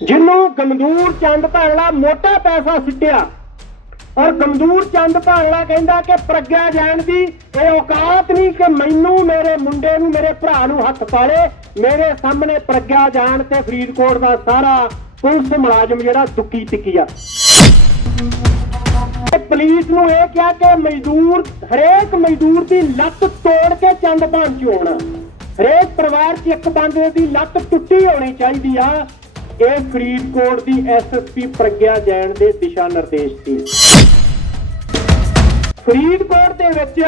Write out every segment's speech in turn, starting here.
ਜਿਹਨੂੰ ਗੰਦੂਰ ਚੰਦ ਭਾਂਗਲਾ ਮੋਟਾ ਪੈਸਾ ਸਿੱਟਿਆ। ਔਰ ਗਮਦੂਰ ਚੰਦ ਭਾਂਗਲਾ ਕਹਿੰਦਾ ਕਿ ਪ੍ਰਗਿਆ ਜੈਨ ਦੀ ਇਹ ਔਕਾਤ ਨਹੀਂ ਕਿ ਮੈਨੂੰ ਮੇਰੇ ਮੁੰਡੇ ਨੂੰ, ਮੇਰੇ ਭਰਾ ਨੂੰ ਹੱਥ ਪਾਲੇ। ਮੇਰੇ ਸਾਹਮਣੇ ਪ੍ਰਗਿਆ ਜਾਣ ਤੇ ਫਰੀਦਕੋਟ ਦਾ ਸਾਰਾ ਪੁਲਿਸ ਮੁਲਾਜ਼ਮ ਜਿਹੜਾ ਦੁੱਕੀ ਟਿੱਕੀਆ ਤੇ ਪੁਲਿਸ ਨੂੰ ਇਹ ਕਿਹਾ ਕਿ ਮਜ਼ਦੂਰ, ਹਰੇਕ ਮਜ਼ਦੂਰ ਦੀ ਲੱਤ ਤੋੜ ਕੇ ਚੰਦ ਭਾਂ ਚ ਆਉਣਾ। ਹਰੇਕ ਪਰਿਵਾਰ 'ਚ ਇੱਕ ਬੰਦੇ ਦੀ ਲੱਤ ਟੁੱਟੀ ਹੋਣੀ ਚਾਹੀਦੀ ਆ। ਇਹ ਫਰੀਦਕੋਟ ਦੀ ਐਸਐਸਪੀ ਪ੍ਰਗਿਆ ਜੈਨ ਦੇ ਦਿਸ਼ਾ ਨਿਰਦੇਸ਼ ਸੀ। ਫਰੀਦਕੋਟ ਦੇ ਵਿੱਚ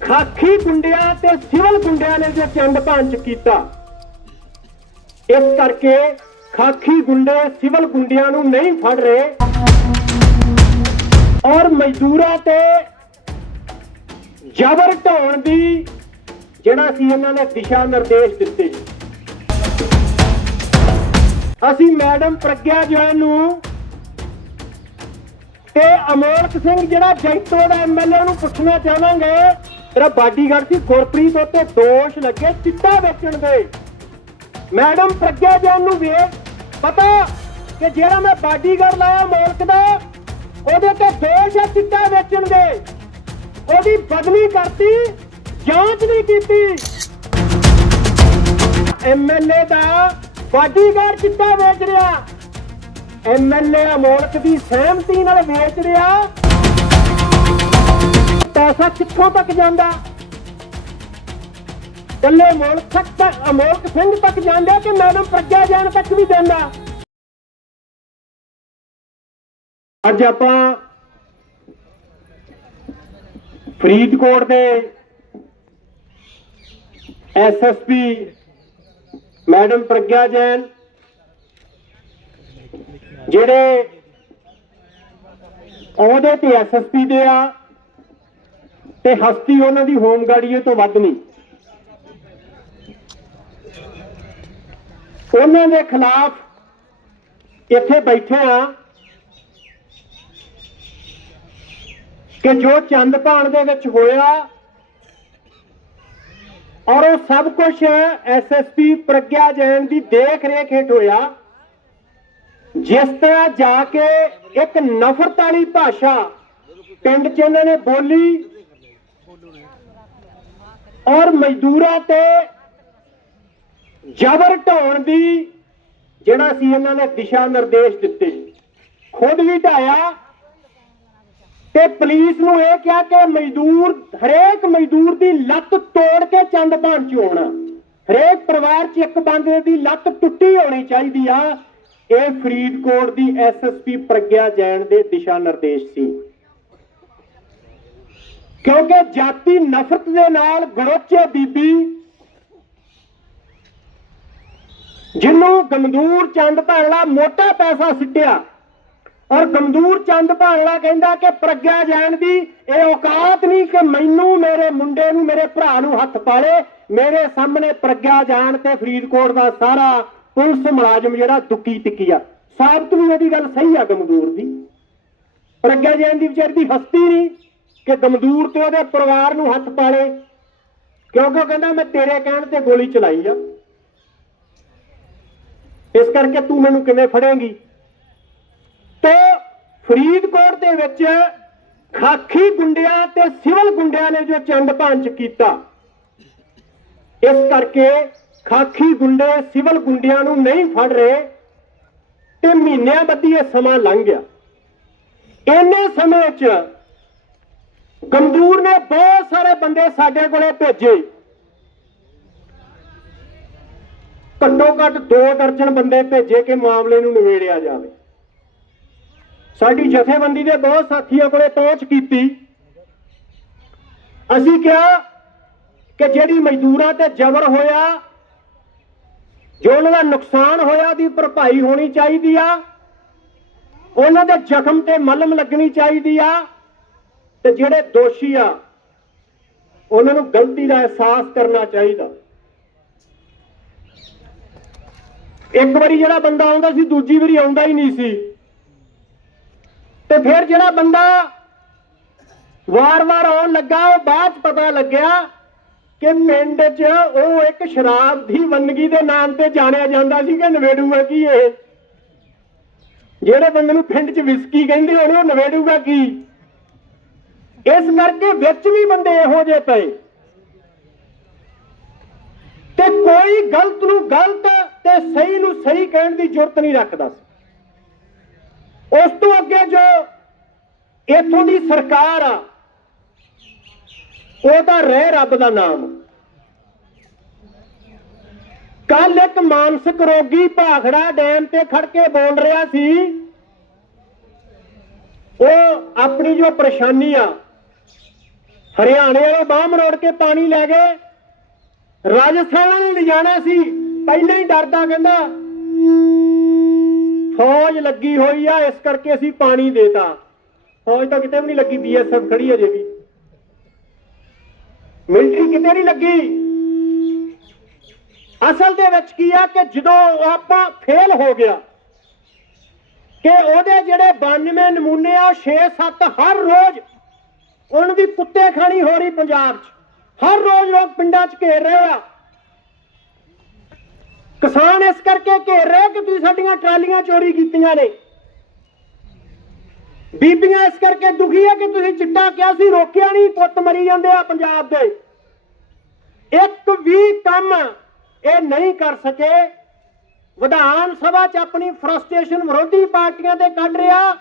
ਖਾਕੀ ਗੁੰਡਿਆਂ ਤੇ ਸਿਵਲ ਗੁੰਡਿਆਂ ਨੇ ਜੋ ਚੰਦ ਭੰਚ ਕੀਤਾ। ਇਸ ਕਰਕੇ ਖਾਕੀ ਗੁੰਡੇ ਸਿਵਲ ਗੁੰਡਿਆਂ ਨੂੰ ਨਹੀਂ ਫੜ ਰਹੇ ਔਰ ਮਜ਼ਦੂਰਾਂ ਤੇ ਜ਼ਬਰ ਢਾਉਣ ਦੀ ਜਿਹੜਾ ਸੀ ਇਹਨਾਂ ਨੇ ਦਿਸ਼ਾ ਨਿਰਦੇਸ਼ ਦਿੱਤੇ। ਜੀ ਅਸੀਂ ਮੈਡਮ ਪ੍ਰਗਿਆ ਜੈਨ ਨੂੰ ਤੇ ਅਮੋਲਕ ਸਿੰਘ ਜਿਹੜਾ ਜੈਤੋ ਦਾ ਐਮਐਲਏ ਨੂੰ ਪੁੱਛਣਾ ਚਾਹਾਂਗੇ ਤੇਰਾ ਬਾਡੀਗਾਰਡ ਸੀ, ਗੁਰਪ੍ਰੀਤ ਉੱਤੇ ਦੋਸ਼ ਲੱਗੇ, ਚਿੱਟਾ ਵੇਚਣ ਦੇ। ਮੈਡਮ ਪ੍ਰਗਿਆ ਜੈਨ ਨੂੰ ਵੀ ਪਤਾ ਕਿ ਜਿਹੜਾ ਮੈਂ ਬਾਡੀਗਾਰਡ ਲਾਇਆ ਅਮੋਲਕ ਦਾ, ਉਹਦੇ ਤੇ ਦੋਸ਼ ਹੈ ਚਿੱਟਾ ਵੇਚਣ ਦੇ। ਉਹਦੀ ਬਦਲੀ ਕਰਤੀ, ਜਾਂਚ ਨਹੀਂ ਕੀਤੀ। ਐਮਐਲਏ ਦਾ ਬਾਡੀਗਾਰਡ ਚਿੱਟਾ ਵੇਚ ਰਿਹਾ। ਐਮਐਲਏ ਅਮੋਲਕ ਦੀ ਸਹਿਮਤੀ ਨਾਲ ਵੇਚ ਰਿਹਾ। ਪੈਸਾ ਕਿੱਥੋਂ ਤੱਕ ਜਾਂਦਾ? ਕੱਲੇ ਅਮੋਲਕ ਤੱਕ ਅਮੋਲਕ ਸਿੰਘ ਤੱਕ ਜਾਂਦਾ ਕਿ ਮੈਡਮ ਪ੍ਰਗਿਆ ਜਾਣ ਤੱਕ ਵੀ ਜਾਂਦਾ? ਅੱਜ ਆਪਾਂ ਫਰੀਦਕੋਟ ਦੇ ਐਸਐਸਪੀ ਮੈਡਮ ਪ੍ਰਗਿਆ ਜੈਨ, ਜਿਹੜੇ ਉਹਦੇ ਤੇ ਐਸਐਸਪੀ ਦੇ ਆ ਤੇ ਹਸਤੀ ਉਹਨਾਂ ਦੀ ਹੋਮਗਾਰਡੀਏ ਤੋਂ ਵੱਧ ਨਹੀਂ। ਉਹਨਾਂ ਦੇ ਖਿਲਾਫ ਇੱਥੇ ਬੈਠੇ ਆ ਕਿ ਜੋ ਚੰਦ ਭਾਣ ਦੇ ਵਿੱਚ ਹੋਇਆ ਔਰ ਉਹ ਸਭ ਕੁਝ ਐਸਐਸਪੀ ਪ੍ਰਗਿਆ ਜੈਨ ਦੀ ਦੇਖ ਰੇਖ ਹੇਠ ਹੋਇਆ। ਜਿਸ ਤਰ੍ਹਾਂ ਜਾ ਕੇ ਇੱਕ ਨਫ਼ਰਤ ਵਾਲੀ ਭਾਸ਼ਾ ਪਿੰਡ 'ਚ ਇਹਨਾਂ ਨੇ ਬੋਲੀ ਔਰ ਮਜ਼ਦੂਰਾਂ ਤੇ ਜ਼ਬਰ ਢਾਉਣ ਦੀ ਜਿਹੜਾ ਸੀ ਇਹਨਾਂ ਨੇ ਦਿਸ਼ਾ ਨਿਰਦੇਸ਼ ਦਿੱਤੇ। ਖੁਦ ਵੀ ਢਾਇਆ ਤੇ ਪੁਲਿਸ ਨੂੰ ਇਹ ਕਿਹਾ ਕਿ ਮਜ਼ਦੂਰ, ਹਰੇਕ ਮਜ਼ਦੂਰ ਦੀ ਲੱਤ ਤੋੜ ਕੇ ਚੰਦ ਭਾਂ ਚ ਹਰੇਕ ਪਰਿਵਾਰ 'ਚ ਇੱਕ ਬੰਦੇ ਦੀ ਲੱਤ ਟੁੱਟੀ ਹੋਣੀ ਚਾਹੀਦੀ ਆ। ਇਹ ਫਰੀਦਕੋਟ ਦੀ ਐਸਐਸਪੀ ਪ੍ਰਗਿਆ ਜੈਨ ਦੇ ਦਿਸ਼ਾ ਨਿਰਦੇਸ਼ ਸੀ। ਕਿਉਂਕਿ ਜਾਤੀ ਨਫ਼ਰਤ ਦੇ ਨਾਲ ਗੜੋਚੇ ਬੀਬੀ, ਜਿਹਨੂੰ ਗੰਦੂਰ ਚੰਦ ਭਾਂਗਲਾ ਮੋਟਾ ਪੈਸਾ ਸਿੱਟਿਆ ਔਰ ਗਮਦੂਰ ਚੰਦ ਭਾਂਗਲਾ ਕਹਿੰਦਾ ਕਿ ਪ੍ਰਗਿਆ ਜੈਨ ਦੀ ਇਹ ਔਕਾਤ ਨਹੀਂ ਕਿ ਮੈਨੂੰ ਮੇਰੇ ਮੁੰਡੇ ਨੂੰ, ਮੇਰੇ ਭਰਾ ਨੂੰ ਹੱਥ ਪਾਲੇ। ਮੇਰੇ ਸਾਹਮਣੇ ਪ੍ਰਗਿਆ ਜਾਣ ਤੇ ਫਰੀਦਕੋਟ ਦਾ ਸਾਰਾ ਪੁਲਿਸ ਮੁਲਾਜ਼ਮ ਜਿਹੜਾ ਦੁੱਕੀ ਆ। ਸਾਬਤ ਵੀ ਇਹਦੀ ਗੱਲ ਸਹੀ ਆ ਗਮਦੂਰ ਦੀ। ਪ੍ਰਗਿਆ ਜੈਨ ਦੀ ਵਿਚਾਰੀ ਦੀ ਹਸਤੀ ਨਹੀਂ ਕਿ ਗਮਦੂਰ ਤੇ ਉਹਦੇ ਪਰਿਵਾਰ ਨੂੰ ਹੱਥ ਪਾਲੇ। ਕਿਉਂਕਿ ਉਹ ਕਹਿੰਦਾ, ਮੈਂ ਤੇਰੇ ਕਹਿਣ ਤੇ ਗੋਲੀ ਚਲਾਈ ਆ। ਇਸ ਕਰਕੇ ਤੂੰ ਮੈਨੂੰ ਕਿਵੇਂ ਫੜੇਂਗੀ? ਫਰੀਦਕੋਟ ਦੇ ਵਿੱਚ ਖਾਕੀ ਗੁੰਡਿਆਂ ਤੇ ਸਿਵਲ ਗੁੰਡਿਆਂ ਨੇ ਜੋ ਚੰਦ ਭਾਂਚ ਕੀਤਾ। ਇਸ ਕਰਕੇ ਖਾਕੀ ਗੁੰਡੇ ਸਿਵਲ ਗੁੰਡਿਆਂ ਨੂੰ ਨਹੀਂ ਫੜ ਰਹੇ ਤੇ ਮਹੀਨਿਆਂ ਬੱਧੀ ਇਹ ਸਮਾਂ ਲੰਘ ਗਿਆ। ਇੰਨੇ ਸਮੇਂ 'ਚ ਗੰਦੂਰ ਨੇ ਬਹੁਤ ਸਾਰੇ ਬੰਦੇ ਸਾਡੇ ਕੋਲੇ ਭੇਜੇ। ਘੱਟੋ ਘੱਟ 2 ਦਰਜਨ ਬੰਦੇ ਭੇਜੇ ਕਿ ਮਾਮਲੇ ਨੂੰ ਨਿਬੇੜਿਆ ਜਾਵੇ। ਸਾਡੀ ਜਥੇਬੰਦੀ ਦੇ ਬਹੁਤ ਸਾਥੀਆਂ ਕੋਲੇ ਪਹੁੰਚ ਕੀਤੀ। ਅਸੀਂ ਕਿਹਾ ਕਿ ਜਿਹੜੀ ਮਜ਼ਦੂਰਾਂ ਤੇ ਜ਼ਬਰ ਹੋਇਆ, ਜੋ ਉਹਨਾਂ ਦਾ ਨੁਕਸਾਨ ਹੋਇਆ ਦੀ ਭਰਪਾਈ ਹੋਣੀ ਚਾਹੀਦੀ ਆ, ਉਹਨਾਂ ਦੇ ਜ਼ਖਮ ਤੇ ਮਲਮ ਲੱਗਣੀ ਚਾਹੀਦੀ ਆ ਤੇ ਜਿਹੜੇ ਦੋਸ਼ੀ ਆ, ਉਹਨਾਂ ਨੂੰ ਗਲਤੀ ਦਾ ਅਹਿਸਾਸ ਕਰਨਾ ਚਾਹੀਦਾ। ਇੱਕ ਵਾਰੀ ਜਿਹੜਾ ਬੰਦਾ ਆਉਂਦਾ ਸੀ, ਦੂਜੀ ਵਾਰੀ ਆਉਂਦਾ ਹੀ ਨਹੀਂ ਸੀ। ਤੇ ਫਿਰ ਜਿਹੜਾ ਬੰਦਾ ਵਾਰ-ਵਾਰ ਆਉਣ ਲੱਗਾ, ਉਹ ਬਾਅਦ ਚ ਪਤਾ ਲੱਗਿਆ ਕਿ ਪਿੰਡ 'ਚ ਉਹ ਇੱਕ ਸ਼ਰਾਬ ਦੀ ਵੰਨਗੀ ਦੇ ਨਾਮ ਤੇ ਜਾਣਿਆ ਜਾਂਦਾ ਸੀ ਕਿ ਨਵੇੜੂਆ ਕੀ ਇਹ। ਜਿਹੜੇ ਬੰਦੇ ਨੂੰ ਪਿੰਡ 'ਚ ਵਿਸਕੀ ਕਹਿੰਦੇ ਹੋਣੇ, ਉਹ ਨਵੇੜੂਗਾ ਕੀ? ਇਸ ਕਰਕੇ ਵਿੱਚ ਵੀ ਬੰਦੇ ਇਹੋ ਜਿਹੇ ਪਏ। ਤੇ ਕੋਈ ਗਲਤ ਨੂੰ ਗਲਤ ਤੇ ਸਹੀ ਨੂੰ ਸਹੀ ਕਹਿਣ ਦੀ ਜ਼ਰੂਰਤ ਨਹੀਂ ਰੱਖਦਾ ਸੀ। ਉਸ ਤੋਂ ਅੱਗੇ ਜੋ ਇੱਥੋਂ ਦੀ ਸਰਕਾਰ ਆ, ਉਹ ਤਾਂ ਰਹਿ ਰੱਬ ਦਾ ਨਾਮ। ਕੱਲ ਇੱਕ ਮਾਨਸਿਕ ਰੋਗੀ ਭਾਖੜਾ ਡੈਮ ਤੇ ਖੜ ਕੇ ਬੋਲ ਰਿਹਾ ਸੀ, ਉਹ ਆਪਣੀ ਜੋ ਪਰੇਸ਼ਾਨੀ ਆ, ਹਰਿਆਣੇ ਵਾਲੇ ਬਾਹਮ ਰੋੜ ਕੇ ਪਾਣੀ ਲੈ ਗਏ, ਰਾਜਸਥਾਨ ਨੂੰ ਲਿਜਾਣਾ ਸੀ, ਪਹਿਲਾਂ ਹੀ ਡਰਦਾ ਕਹਿੰਦਾ ਫੌਜ ਲੱਗੀ ਹੋਈ ਆ, ਇਸ ਕਰਕੇ ਅਸੀਂ ਪਾਣੀ ਦੇਤਾ। ਫੌਜ ਤਾਂ ਕਿਤੇ ਵੀ ਨਹੀਂ ਲੱਗੀ ਬੀਐਸਐਫ ਖੜੀ ਅਜੇ ਵੀ। ਮਿਲਟਰੀ ਕਿਤੇ ਨਹੀਂ ਲੱਗੀ। ਅਸਲ ਦੇ ਵਿੱਚ ਕੀ ਆ ਕਿ ਜਦੋਂ ਆਪਾਂ ਫੇਲ ਹੋ ਗਿਆ, ਕਿ ਉਹਦੇ ਜਿਹੜੇ 92 ਨਮੂਨੇ ਆ 6-7 ਹਰ ਰੋਜ਼ ਉਹਨਾਂ ਦੀ ਕੁੱਤੇ ਖਾਣੀ ਹੋ ਰਹੀ ਪੰਜਾਬ 'ਚ। ਹਰ ਰੋਜ਼ ਲੋਕ ਪਿੰਡਾਂ 'ਚ ਘੇਰ ਰਹੇ ਆ। ਕਿਸਾਨ ਇਸ ਕਰਕੇ ਘੇਰ ਰਹੇ ਕਿ ਤੁਸੀਂ ਸਾਡੀਆਂ ਟਰਾਲੀਆਂ ਚੋਰੀ ਕੀਤੀਆਂ ਨੇ। ਬੀਬੀਆਂ ਇਸ ਕਰਕੇ ਦੁਖੀ ਆ ਕਿ ਤੁਸੀਂ ਚਿੱਟਾ ਕਿਹਾ ਸੀ, ਰੋਕਿਆ ਨਹੀਂ ਪੁੱਤ ਮਰੀ ਜਾਂਦੇ ਆ ਪੰਜਾਬ ਦੇ। ਇੱਕ ਵੀ ਕੰਮ ਇਹ ਨਹੀਂ ਕਰ ਸਕੇ। ਵਿਧਾਨ ਸਭਾ 'ਚ ਆਪਣੀ ਫਰਸਟ੍ਰੇਸ਼ਨ ਵਿਰੋਧੀ ਪਾਰਟੀਆਂ ਤੇ ਕੱਢ ਰਿਹਾ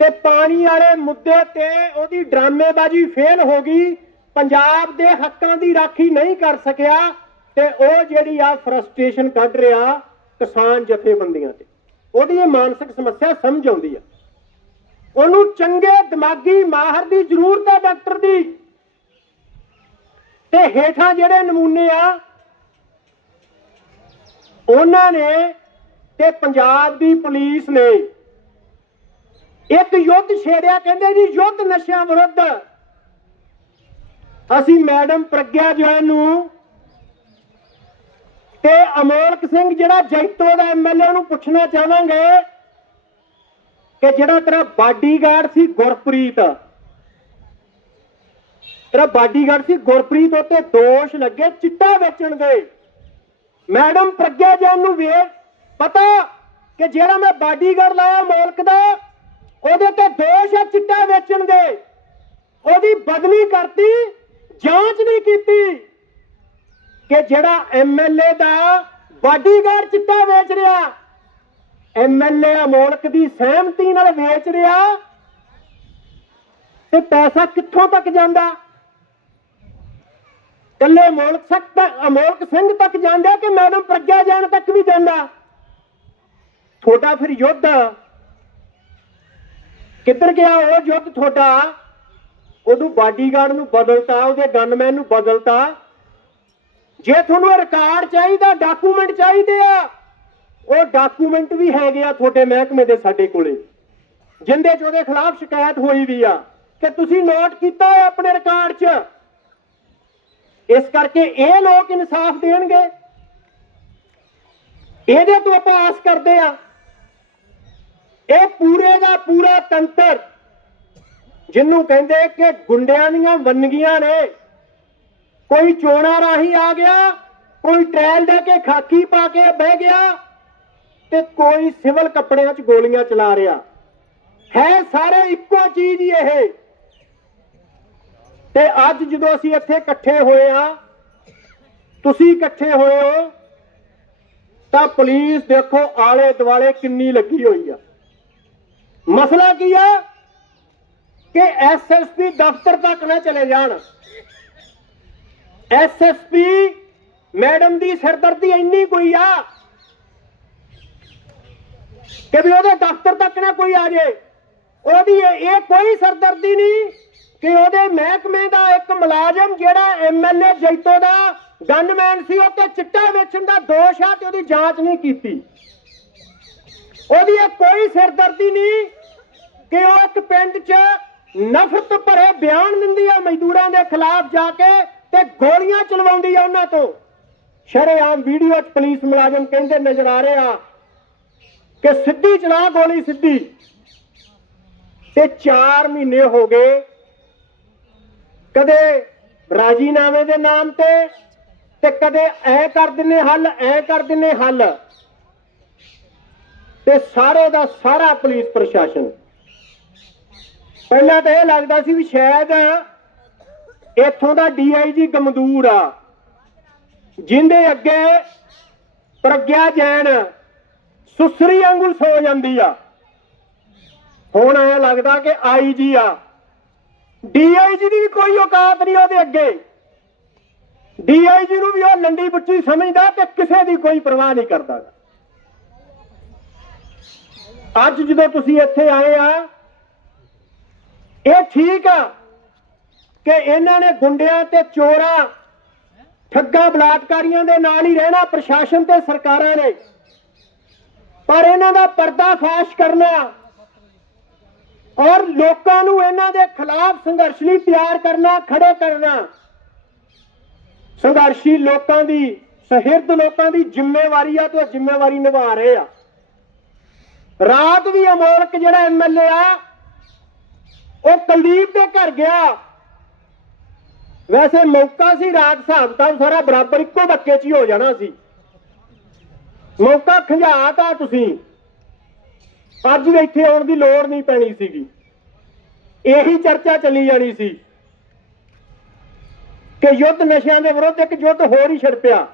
ਤੇ ਪਾਣੀ ਵਾਲੇ ਮੁੱਦੇ ਤੇ ਉਹਦੀ ਡਰਾਮੇਬਾਜ਼ੀ ਫੇਲ ਹੋ ਗਈ। ਪੰਜਾਬ ਦੇ ਹੱਕਾਂ ਦੀ ਰਾਖੀ ਨਹੀਂ ਕਰ ਸਕਿਆ। ਤੇ ਉਹ ਜਿਹੜੀ ਆ ਫਰਸਟ੍ਰੇਸ਼ਨ ਕੱਢ ਰਿਹਾ ਕਿਸਾਨ ਜਥੇਬੰਦੀਆਂ ਤੇ, ਉਹਦੀ ਇਹ ਮਾਨਸਿਕ ਸਮੱਸਿਆ ਸਮਝ ਆਉਂਦੀ ਆ। ਉਹਨੂੰ ਚੰਗੇ ਦਿਮਾਗੀ ਮਾਹਰ ਦੀ ਜ਼ਰੂਰਤ ਹੈ ਡਾਕਟਰ ਦੀ। ਤੇ ਹੇਠਾਂ ਜਿਹੜੇ ਨਮੂਨੇ ਆ, ਉਹਨਾਂ ਨੇ ਤੇ ਪੰਜਾਬ ਦੀ ਪੁਲਿਸ ਨੇ ਇੱਕ ਯੁੱਧ ਛੇੜਿਆ, ਕਹਿੰਦੇ ਜੀ ਯੁੱਧ ਨਸ਼ਿਆਂ ਵਿਰੁੱਧ। ਅਸੀਂ ਮੈਡਮ ਪ੍ਰਗਿਆ ਜੈਨ ਨੂੰ ਤੇ ਅਮੋਲਕ ਸਿੰਘ ਜਿਹੜਾ ਜੈਤੋ ਦਾ ਐਮਐਲਏ ਨੂੰ ਪੁੱਛਣਾ ਚਾਹਾਂਗੇ ਕਿ ਜਿਹੜਾ ਤੇਰਾ ਬਾਡੀਗਾਰਡ ਸੀ ਗੁਰਪ੍ਰੀਤ, ਤੇਰਾ ਬਾਡੀਗਾਰਡ ਸੀ ਗੁਰਪ੍ਰੀਤ ਉੱਤੇ ਦੋਸ਼ ਲੱਗੇ, ਚਿੱਟਾ ਵੇਚਣ ਦੇ। ਮੈਡਮ ਪ੍ਰਗਿਆ ਜੈਨ ਨੂੰ ਵੇ ਪਤਾ ਕਿ ਜਿਹੜਾ ਮੈਂ ਬਾਡੀਗਾਰਡ ਲਾਇਆ ਮੋਲਕ ਦਾ, ਉਹਦੇ ਤੇ ਦੋਸ਼ ਹੈ ਚਿੱਟਾ ਵੇਚਣ ਦੇ। ਉਹਦੀ ਬਦਲੀ ਕਰਤੀ, ਜਾਂਚ ਨਹੀਂ ਕੀਤੀ। ਕਿ ਜਿਹੜਾ ਐਮਐਲਏ ਦਾ ਬਾਡੀਗਾਰਡ ਚਿੱਟਾ ਵੇਚ ਰਿਹਾ ਐਮਐਲਏ ਅਮੋਲਕ ਦੀ ਸਹਿਮਤੀ ਨਾਲ ਵੇਚ ਰਿਹਾ, ਤੇ ਪੈਸਾ ਕਿੱਥੋਂ ਤੱਕ ਜਾਂਦਾ? ਕੱਲੇ ਅਮੋਲਕ ਤੱਕ ਅਮੋਲਕ ਸਿੰਘ ਤੱਕ ਜਾਂਦਾ ਕਿ ਮੈਡਮ ਪ੍ਰਗਿਆ ਜਾਣ ਤੱਕ ਵੀ ਜਾਂਦਾ? ਤੁਹਾਡਾ ਫਿਰ ਯੁੱਧ ਕਿੱਧਰ ਗਿਆ ਉਹ ਯੁੱਧ ਤੁਹਾਡਾ? ਉਹਨੂੰ ਬਾਡੀਗਾਰਡ ਨੂੰ ਬਦਲਤਾ, ਉਹਦੇ ਗਨਮੈਨ ਨੂੰ ਬਦਲਤਾ। ਜੇ ਤੁਹਾਨੂੰ ਰਿਕਾਰਡ ਚਾਹੀਦਾ ਡਾਕੂਮੈਂਟ ਚਾਹੀਦੇ ਆ, ਉਹ ਡਾਕੂਮੈਂਟ ਵੀ ਹੈਗੇ ਆ ਤੁਹਾਡੇ ਮਹਿਕਮੇ ਦੇ ਸਾਡੇ ਕੋਲੇ, ਜਿੰਦੇ ਚ ਉਹਦੇ ਖਿਲਾਫ ਸ਼ਿਕਾਇਤ ਹੋਈ ਵੀ ਆ ਕਿ ਤੁਸੀਂ ਨੋਟ ਕੀਤਾ ਹੈ ਆਪਣੇ ਰਿਕਾਰਡ 'ਚ। ਇਸ ਕਰਕੇ ਇਹ ਲੋਕ ਇਨਸਾਫ ਦੇਣਗੇ। ਇਹਦੇ ਤੋਂ ਆਪਾਂ ਆਸ ਕਰਦੇ ਆ, ਇਹ ਪੂਰੇ ਦਾ ਪੂਰਾ ਤੰਤਰ ਜਿਹਨੂੰ ਕਹਿੰਦੇ ਕਿ ਗੁੰਡਿਆਂ ਦੀਆਂ ਵੰਨਗੀਆਂ ਨੇ ਕੋਈ ਚੋਣਾ ਰਾਹੀਂ ਆ ਗਿਆ, ਕੋਈ ਟ੍ਰੈਲ ਦੇ ਕੇ ਖਾਕੀ ਪਾ ਕੇ ਬਹਿ ਗਿਆ ਤੇ ਕੋਈ ਸਿਵਲ ਕੱਪੜਿਆਂ 'ਚ ਗੋਲੀਆਂ ਚਲਾ ਰਿਹਾ। ਹੈ ਸਾਰੇ ਇੱਕੋ ਚੀਜ਼ ਹੀ ਇਹ। ਤੇ ਅੱਜ ਜਦੋਂ ਅਸੀਂ ਇੱਥੇ ਇਕੱਠੇ ਹੋਏ ਆ ਤੁਸੀਂ ਇਕੱਠੇ ਹੋਏ ਹੋ, ਤਾਂ ਪੁਲਿਸ ਦੇਖੋ ਆਲੇ ਦੁਆਲੇ ਕਿੰਨੀ ਲੱਗੀ ਹੋਈ ਆ। ਮਸਲਾ ਕੀ ਆ? ਕਿ ਐਸਐਸਪੀ ਦਫ਼ਤਰ ਤੱਕ ਨਾ ਚਲੇ ਜਾਣ। ਐਸਐਸਪੀ ਮੈਡਮ ਦੀ ਸਿਰਦਰਦੀ ਇੰਨੀ ਕੋਈ ਆ ਕਿ ਵੀ ਉਹਦੇ ਦਫ਼ਤਰ ਤੱਕ ਨਾ ਕੋਈ ਆ ਜੇ ਉਹਦੀ ਇਹ ਕੋਈ ਸਰਦਰਦੀ ਨਹੀਂ ਕਿ ਉਹਦੇ ਮਹਿਕਮੇ ਦਾ ਇੱਕ ਮੁਲਾਜ਼ਮ ਜਿਹੜਾ ਐਮਐਲਏ ਜੈਤੋ ਦਾ ਗਨਮੈਨ ਸੀ, ਉਹ ਤੇ ਚਿੱਟਾ ਵੇਚਣ ਦਾ ਦੋਸ਼ ਆ ਤੇ ਉਹਦੀ ਜਾਂਚ ਨਹੀਂ ਕੀਤੀ। ਉਹਦੀ ਇਹ ਕੋਈ ਸਿਰਦਰਦੀ ਨਹੀਂ ਕਿ ਉਹ ਇੱਕ ਪਿੰਡ 'ਚ ਨਫ਼ਰਤ ਭਰੇ ਬਿਆਨ ਦਿੰਦੀ ਆ ਮਜ਼ਦੂਰਾਂ ਦੇ ਖਿਲਾਫ ਜਾ ਕੇ ਤੇ ਗੋਲੀਆਂ ਚਲਵਾਉਂਦੀ ਆ ਉਹਨਾਂ ਤੋਂ। ਸ਼ਰੇਆਮ ਵੀਡੀਓ 'ਚ ਪੁਲਿਸ ਮੁਲਾਜ਼ਮ ਕਹਿੰਦੇ ਨਜ਼ਰ ਆ ਰਹੇ ਆ ਕਿ ਸਿੱਧੀ ਚਲਾ ਗੋਲੀ ਸਿੱਧੀ। ਤੇ 4 ਮਹੀਨੇ ਹੋ ਗਏ। ਕਦੇ ਰਾਜੀਨਾਮੇ ਦੇ ਨਾਮ ਤੇ ਤੇ ਕਦੇ ਐ ਕਰ ਦਿੰਨੇ ਹੱਲ, ਐ ਕਰ ਦਿੰਨੇ ਹੱਲ। ਤੇ ਸਾਰੇ ਦਾ ਸਾਰਾ ਪੁਲਿਸ ਪ੍ਰਸ਼ਾਸਨ। ਪਹਿਲਾਂ ਤਾਂ ਇਹ ਲੱਗਦਾ ਸੀ ਵੀ ਸ਼ਾਇਦ ਇੱਥੋਂ ਦਾ ਡੀਆਈਜੀ ਗਮਦੂਰ ਆ। ਜਿੰਦੇ ਅੱਗੇ ਪ੍ਰਗਿਆ ਜੈਨ ਸੁਸਰੀ ਵਾਂਗੂ ਸੋ ਜਾਂਦੀ ਆ। ਹੁਣ ਐ ਲੱਗਦਾ ਕਿ ਆਈਜੀ ਆ। ਡੀਆਈਜੀ ਦੀ ਵੀ ਕੋਈ ਔਕਾਤ ਨਹੀਂ ਉਹਦੇ ਅੱਗੇ। ਡੀਆਈਜੀ ਨੂੰ ਵੀ ਉਹ ਲੰਡੀ ਬੁੱਚੀ ਸਮਝਦਾ ਤੇ ਕਿਸੇ ਦੀ ਕੋਈ ਪਰਵਾਹ ਨਹੀਂ ਕਰਦਾ। ਅੱਜ ਜਦੋਂ ਤੁਸੀਂ ਇੱਥੇ ਆਏ ਆ, ਇਹ ਠੀਕ ਆ। ਕਿ ਇਹਨਾਂ ਨੇ ਗੁੰਡਿਆਂ ਤੇ ਚੋਰਾਂ, ਠੱਗਾਂ ਬਲਾਤਕਾਰੀਆਂ ਦੇ ਨਾਲ ਹੀ ਰਹਿਣਾ ਪ੍ਰਸ਼ਾਸਨ ਤੇ ਸਰਕਾਰਾਂ ਨੇ। ਪਰ ਇਹਨਾਂ ਦਾ ਪਰਦਾ ਫਾਸ਼ ਕਰਨਾ ਔਰ ਲੋਕਾਂ ਨੂੰ ਇਹਨਾਂ ਦੇ ਖਿਲਾਫ ਸੰਘਰਸ਼ ਲਈ ਤਿਆਰ ਕਰਨਾ, ਖੜੇ ਕਰਨਾ, ਸੰਘਰਸ਼ੀ ਲੋਕਾਂ ਦੀ, ਸਹਿਰਦ ਲੋਕਾਂ ਦੀ ਜ਼ਿੰਮੇਵਾਰੀ ਆ ਤੇ ਉਹ ਜ਼ਿੰਮੇਵਾਰੀ ਨਿਭਾ ਰਹੇ ਆ। ਰਾਤ ਵੀ ਅਮੋਲਕ ਜਿਹੜਾ ਐਮਐਲਏ ਆ, ਉਹ ਕੁਲਦੀਪ ਦੇ ਘਰ ਗਿਆ। ਵੈਸੇ ਮੌਕਾ ਸੀ ਰਾਤ ਹਿਸਾਬ ਤਾਂ ਸਾਰਾ ਬਰਾਬਰ ਇੱਕੋ ਬੱਕੇ 'ਚ ਹੀ ਹੋ ਜਾਣਾ ਸੀ। ਮੌਕਾ ਖੰਝਾਤਾ ਤੁਸੀਂ। ਅੱਜ ਇੱਥੇ ਆਉਣ ਦੀ ਲੋੜ ਨਹੀਂ ਪੈਣੀ ਸੀਗੀ। ਇਹੀ ਚਰਚਾ ਚੱਲੀ ਜਾਣੀ ਸੀ ਕਿ ਯੁੱਧ ਨਸ਼ਿਆਂ ਦੇ ਵਿਰੁੱਧ ਇੱਕ ਯੁੱਧ ਹੋਰ ਹੀ ਛਿੜ ਪਿਆ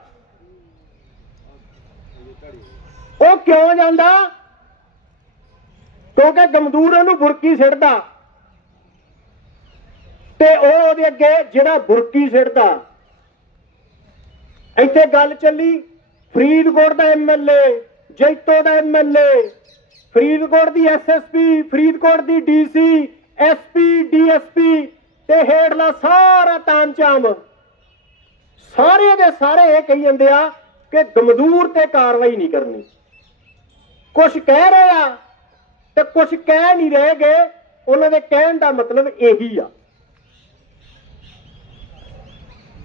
ਉਹ ਕਿਉਂ ਜਾਂਦਾ? ਕਿਉਂਕਿ ਗਮਦੂਰ ਉਹਨੂੰ ਬੁਰਕੀ ਸਿੱਟਦਾ। ਤੇ ਉਹ ਉਹਦੇ ਅੱਗੇ ਜਿਹੜਾ ਬੁਰਕੀ ਸਿੱਟਦਾ। ਇੱਥੇ ਗੱਲ ਚੱਲੀ, ਫਰੀਦਕੋਟ ਦਾ ਐਮਐਲਏ ਜੈਤੋ ਦਾ ਐਮਐਲਏ ਫਰੀਦਕੋਟ ਦੀ ਐਸਐਸਪੀ ਫਰੀਦਕੋਟ ਦੀ ਡੀਸੀ ਐਸਪੀ ਡੀਐਸਪੀ ਤੇ ਹੇਠਲਾ ਸਾਰਾ ਤਾਮਚਾਮ ਸਾਰੇ ਦੇ ਸਾਰੇ ਇਹ ਕਹੀ ਜਾਂਦੇ ਆ ਕਿ ਗਮਦੂਰ ਤੇ ਕਾਰਵਾਈ ਨਹੀਂ ਕਰਨੀ। ਕੁਝ ਕਹਿ ਰਹੇ ਆ ਤੇ ਕੁਝ ਕਹਿ ਨਹੀਂ ਰਹੇਗੇ ਉਹਨਾਂ ਦੇ ਕਹਿਣ ਦਾ ਮਤਲਬ ਇਹੀ ਆ।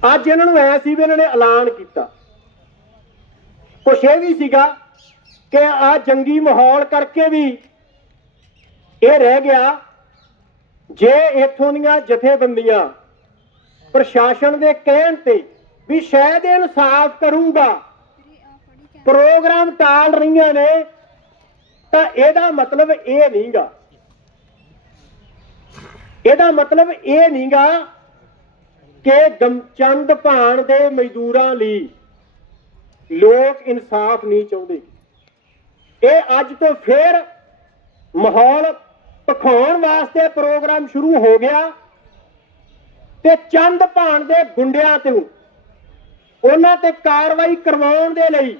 ਅੱਜ ਇਹਨਾਂ ਨੂੰ ਐ ਸੀ ਵੀ ਇਹਨਾਂ ਨੇ ਐਲਾਨ ਕੀਤਾ। ਕੁਛ ਇਹ ਵੀ ਸੀਗਾ ਕਿ ਆ ਜੰਗੀ ਮਾਹੌਲ ਕਰਕੇ ਵੀ ਇਹ ਰਹਿ ਗਿਆ ਜੇ ਇਥੋਂ ਦੀਆਂ ਜਥੇਬੰਦੀਆਂ ਪ੍ਰਸ਼ਾਸਨ ਦੇ ਕਹਿਣ ਤੇ ਵੀ ਸ਼ਾਇਦ ਇਹ ਇਨਸਾਫ ਕਰੂਗਾ, ਪ੍ਰੋਗਰਾਮ ਟਾਲ ਰਹੀਆਂ ਨੇ, ਤਾਂ ਇਹਦਾ ਮਤਲਬ ਇਹ ਨਹੀਂਗਾ ਇਹਦਾ ਮਤਲਬ ਇਹ ਨਹੀਂਗਾ ਕਿ ਗਮਚੰਦ ਭਾਣ ਦੇ ਮਜ਼ਦੂਰਾਂ ਲਈ ਲੋਕ ਇਨਸਾਫ ਨਹੀਂ ਚਾਹੁੰਦੇ। ਇਹ ਅੱਜ ਤੋਂ ਫੇਰ ਮਾਹੌਲ ਪਖਾਉਣ ਵਾਸਤੇ ਪ੍ਰੋਗਰਾਮ ਸ਼ੁਰੂ ਹੋ ਗਿਆ ਤੇ ਚੰਦ ਭਾਣ ਦੇ ਗੁੰਡਿਆਂ ਤੇ ਉਹਨਾਂ ਤੇ ਕਾਰਵਾਈ ਕਰਵਾਉਣ ਦੇ ਲਈ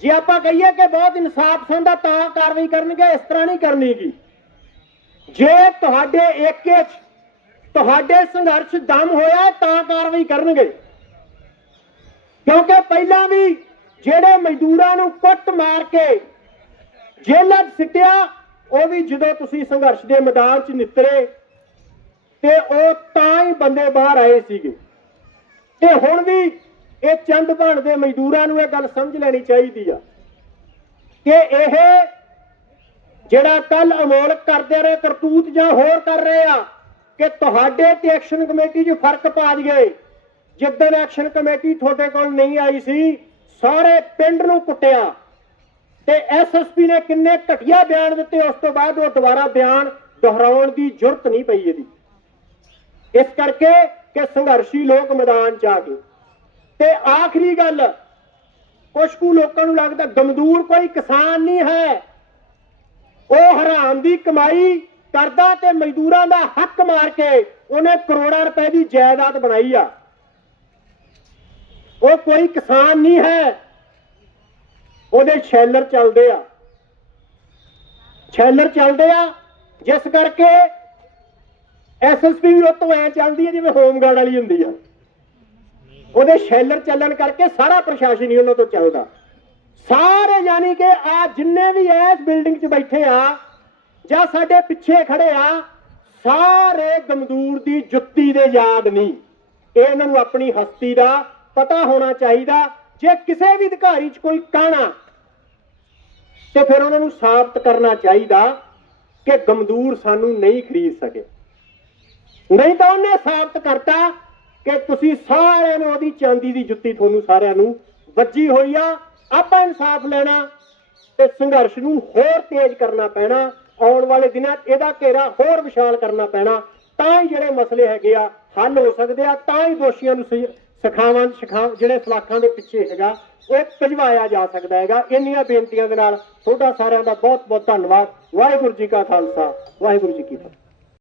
ਜੇ ਆਪਾਂ ਕਹੀਏ ਕਿ ਬਹੁਤ ਇਨਸਾਫ ਸੰਦਾ ਤਾਂ ਕਾਰਵਾਈ ਕਰਨਗੇ, ਇਸ ਤਰ੍ਹਾਂ ਨਹੀਂ ਕਰਨੀਗੀ। ਜੇ ਤੁਹਾਡੇ ਏਕੇ 'ਚ ਤੁਹਾਡੇ ਸੰਘਰਸ਼ ਦਮ ਹੋਇਆ ਤਾਂ ਕਾਰਵਾਈ ਕਰਨਗੇ। ਕਿਉਂਕਿ ਪਹਿਲਾਂ ਵੀ ਜਿਹੜੇ ਮਜ਼ਦੂਰਾਂ ਨੂੰ ਕੁੱਟ ਮਾਰ ਕੇ ਜੇਲ੍ਹਾਂ 'ਚ ਸਿੱਟਿਆ, ਉਹ ਵੀ ਜਦੋਂ ਤੁਸੀਂ ਸੰਘਰਸ਼ ਦੇ ਮੈਦਾਨ 'ਚ ਨਿਤਰੇ, ਤੇ ਉਹ ਤਾਂ ਹੀ ਬੰਦੇ ਬਾਹਰ ਆਏ ਸੀਗੇ। ਤੇ ਹੁਣ ਵੀ ਇਹ ਚੰਦ ਭਾਣ ਦੇ ਮਜ਼ਦੂਰਾਂ ਨੂੰ ਇਹ ਗੱਲ ਸਮਝ ਲੈਣੀ ਚਾਹੀਦੀ ਆ ਕਿ ਇਹ ਜਿਹੜਾ ਕੱਲ ਅਮੋਲਕ ਕਰਦੇ ਰਹੇ, ਕਰਤੂਤ ਜਾਂ ਹੋਰ ਕਰ ਰਹੇ ਆ ਕਿ ਤੁਹਾਡੇ ਤੇ ਐਕਸ਼ਨ ਕਮੇਟੀ 'ਚ ਫ਼ਰਕ ਪਾ ਦਈਏ। ਜਿੱਦਣ ਐਕਸ਼ਨ ਕਮੇਟੀ ਤੁਹਾਡੇ ਕੋਲ ਨਹੀਂ ਆਈ ਸੀ, ਸਾਰੇ ਪਿੰਡ ਨੂੰ ਕੁੱਟਿਆ। ਤੇ ਐਸਐਸਪੀ ਨੇ ਕਿੰਨੇ ਘਟੀਆ ਬਿਆਨ ਦਿੱਤੇ, ਉਸ ਤੋਂ ਬਾਅਦ ਉਹ ਦੁਬਾਰਾ ਬਿਆਨ ਦੁਹਰਾਉਣ ਦੀ ਜ਼ਰੂਰਤ ਨਹੀਂ ਪਈ ਇਹਦੀ। ਇਸ ਕਰਕੇ ਕਿ ਸੰਘਰਸ਼ੀ ਲੋਕ ਮੈਦਾਨ 'ਚ ਆ ਗਏ। ਤੇ ਆਖਰੀ ਗੱਲ ਕੁਝ ਕੁ ਲੋਕਾਂ ਨੂੰ ਲੱਗਦਾ ਗਮਦੂਰ ਕੋਈ ਕਿਸਾਨ ਨਹੀਂ ਹੈ। ਉਹ ਹਰਾਮ ਦੀ ਕਮਾਈ ਕਰਦਾ ਤੇ ਮਜ਼ਦੂਰਾਂ ਦਾ ਹੱਕ ਮਾਰ ਕੇ ਉਹਨੇ ਕਰੋੜਾਂ ਰੁਪਏ ਦੀ ਜਾਇਦਾਦ ਬਣਾਈ ਆ। ਉਹ ਕੋਈ ਕਿਸਾਨ ਨਹੀਂ ਹੈ। ਉਹਦੇ ਸ਼ੈਲਰ ਚੱਲਦੇ ਆ। ਸ਼ੈਲਰ ਚੱਲਦੇ ਆ, ਜਿਸ ਕਰਕੇ ਐਸਐਸਪੀ ਵੀ ਉਹ ਤੋਂ ਐ ਚੱਲਦੀ ਹੈ ਜਿਵੇਂ ਹੋਮਗਾਰਡ ਵਾਲੀ ਹੁੰਦੀ ਆ। ਉਹਦੇ ਸ਼ੈਲਰ ਚੱਲਣ ਕਰਕੇ ਸਾਰਾ ਪ੍ਰਸ਼ਾਸਨ ਹੀ ਉਹਨਾਂ ਤੋਂ ਚੱਲਦਾ। ਸਾਰੇ ਯਾਨੀ ਕਿ ਆ ਜਿੰਨੇ ਵੀ ਇਸ ਬਿਲਡਿੰਗ 'ਚ ਬੈਠੇ ਆ ਜਾਂ ਸਾਡੇ ਪਿੱਛੇ ਖੜੇ ਆ, ਸਾਰੇ ਗਮਦੂਰ ਦੀ ਜੁੱਤੀ ਦੇ ਯਾਦ ਨਹੀਂ। ਇਹ ਇਹਨਾਂ ਨੂੰ ਆਪਣੀ ਹਸਤੀ ਦਾ ਪਤਾ ਹੋਣਾ ਚਾਹੀਦਾ, ਜੇ ਕਿਸੇ ਵੀ ਅਧਿਕਾਰੀ 'ਚ ਕੋਈ ਕਾਣਾ, ਤੇ ਫਿਰ ਉਹਨਾਂ ਨੂੰ ਸਾਬਤ ਕਰਨਾ ਚਾਹੀਦਾ ਕਿ ਗਮਦੂਰ ਸਾਨੂੰ ਨਹੀਂ ਖਰੀਦ ਸਕੇ। ਨਹੀਂ ਤਾਂ ਉਹਨੇ ਸਾਬਤ ਕਰਤਾ ਕਿ ਤੁਸੀਂ ਸਾਰਿਆਂ ਨੂੰ ਉਹਦੀ ਚਾਂਦੀ ਦੀ ਜੁੱਤੀ ਤੁਹਾਨੂੰ ਸਾਰਿਆਂ ਨੂੰ ਵੱਜੀ ਹੋਈ ਆ, ਆਪਾਂ ਇਨਸਾਫ ਲੈਣਾ ਤੇ ਸੰਘਰਸ਼ ਨੂੰ ਹੋਰ ਤੇਜ਼ ਕਰਨਾ ਪੈਣਾ। ਆਉਣ ਵਾਲੇ ਦਿਨਾਂ ਇਹਦਾ ਘੇਰਾ ਹੋਰ ਵਿਸ਼ਾਲ ਕਰਨਾ ਪੈਣਾ। ਤਾਂ ਹੀ ਜਿਹੜੇ ਮਸਲੇ ਹੈਗੇ ਆ, ਹੱਲ ਹੋ ਸਕਦੇ ਆ, ਤਾਂ ਹੀ ਦੋਸ਼ੀਆਂ ਨੂੰ ਸਜ਼ਾ- ਸਖਾਵਾਂ ਸਿਖਾ ਜਿਹੜੇ ਸਲਾਖਾਂ ਦੇ ਪਿੱਛੇ ਹੈਗਾ, ਉਹ ਭਜਵਾਇਆ ਜਾ ਸਕਦਾ ਹੈਗਾ। ਇੰਨੀਆਂ ਬੇਨਤੀਆਂ ਦੇ ਨਾਲ ਤੁਹਾਡਾ ਸਾਰਿਆਂ ਦਾ ਬਹੁਤ ਬਹੁਤ ਧੰਨਵਾਦ। ਵਾਹਿਗੁਰੂ ਜੀ ਕਾ ਖਾਲਸਾ। ਵਾਹਿਗੁਰੂ ਜੀ ਕੀ ਫਤਿਹ।